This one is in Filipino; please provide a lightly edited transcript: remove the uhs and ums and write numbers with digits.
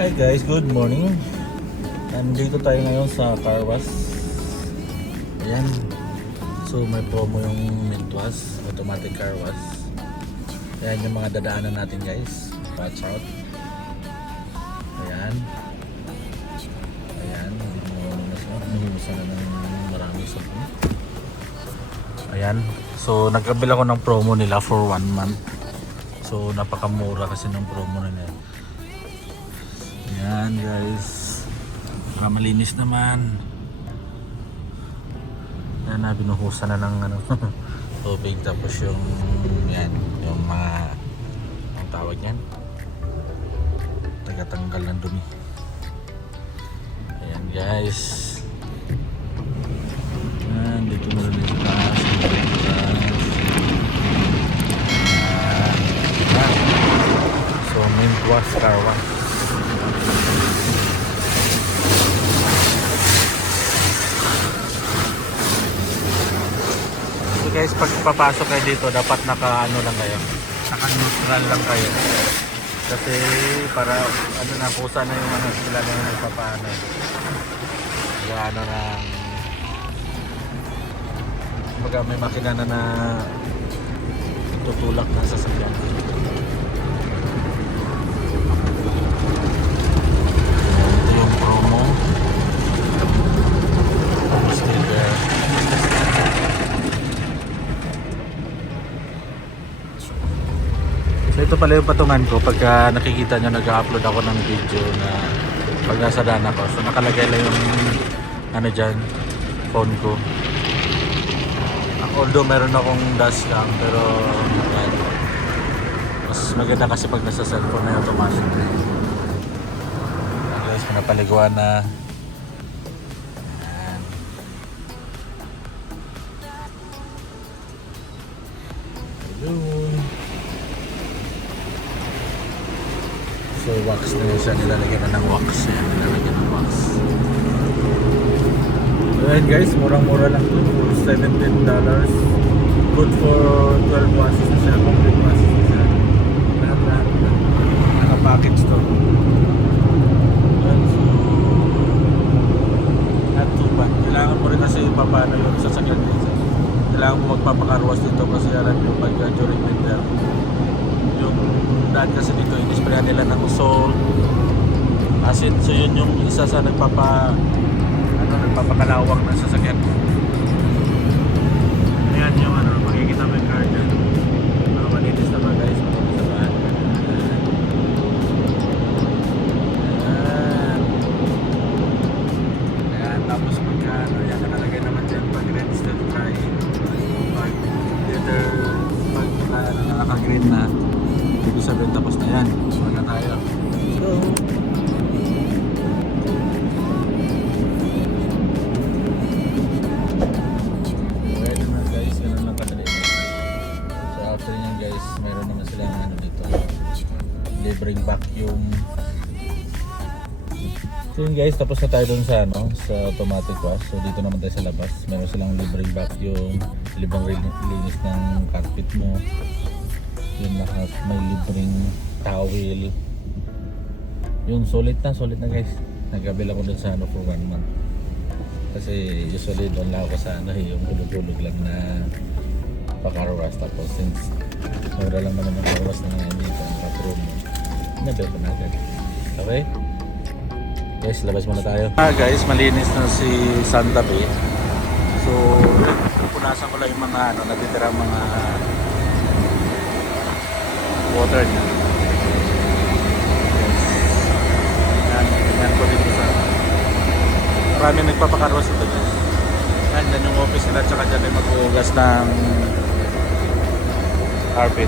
Hi guys, good morning. Nandito tayo ngayon sa car wash. Ayan. So may promo yung Mintuas automatic car wash. Ayan yung mga dadaanan natin guys. Watch out. Ayan. Ayan. Nahuhusan na ng marami sabon. Ayan. So nagkabila ko ng promo nila for 1 month. So napakamura kasi ng promo nila. Yan guys, malinis naman. Yan na, binuhusan na ng ano, tubig. Tapos yung yan, yung mga ang tawag yan, tagatanggal ng dumi. Ayan guys. Yan, dito na rin sa taas. So Mintuas car wash. So guys, pag papasok kayo dito, dapat naka-ano lang kayo, naka-neutral lang kayo. Kasi para ano na, pusa na yung ano, sila na yung nagpapaano. Ano na, baga may makina na tutulak na sasakyan. Ito yung promo. Still there. So ito pala yung patungan ko pagka nakikita nyo nag-upload ako ng video na pag nasa daan ako. So nakalagay lang yung ano dyan, phone ko. Although meron akong dash cam pero yan, mas maganda kasi pag nasa cellphone na automatic. Guys, pinapaliguan na. Ayun. So wax na yun siya, nilalagyan na ng wax. Yan, nilalagyan ng wax. Ayan guys, murang-mura lang ito. $17. Good for 12 washes na siya, complete washes na siya. Lahat-lahat. Naka-package to. Ayan, so not too bad. Kailangan mo rin kasi paano yung sasakyan dito. Kailangan mo magpapakarwas dito kasi alam nyo pag during winter. Yung daan kasi dito, in-sprayan nila ng salt, acid. So yun yung isa sa nagpapakalawang ng sasakyan. Ayan yung ano, makikita mo yung car dyan. Malinis naman guys, malinis naman. Ayan, tapos pagka ano, yan, nakalagay naman dyan pag register try. Pag either pag naka-green na, ibig sabihin tapos na yan. Suwan na tayo. So after nyan guys, meron naman silang ano dito, libreng vacuum. So yun guys, tapos na tayo dun sa ano, sa automatic wash. So dito naman tayo sa labas, meron silang libreng vacuum, libreng linis ng carpet mo. Yun, may libreng towel. Yun, solid na guys. Nagkabila ko dun sa ano for 1 month. Kasi usually doon lang ako sa ano, yung hulog-hulog lang na pa-carwash. Tapos since mura lang naman yung carwash na dito ang ka-promo, nabel ko na agad. Okay? Guys, labas muna tayo. Guys, malinis na si Santa Fe. So, punasan ko lang yung mga ano, natitirang mga water niya. Yes. Yan ko dito sa marami nagpapakarwas ito guys. Yan yung office nila, tsaka dyan ay mag-uugas ng carpet.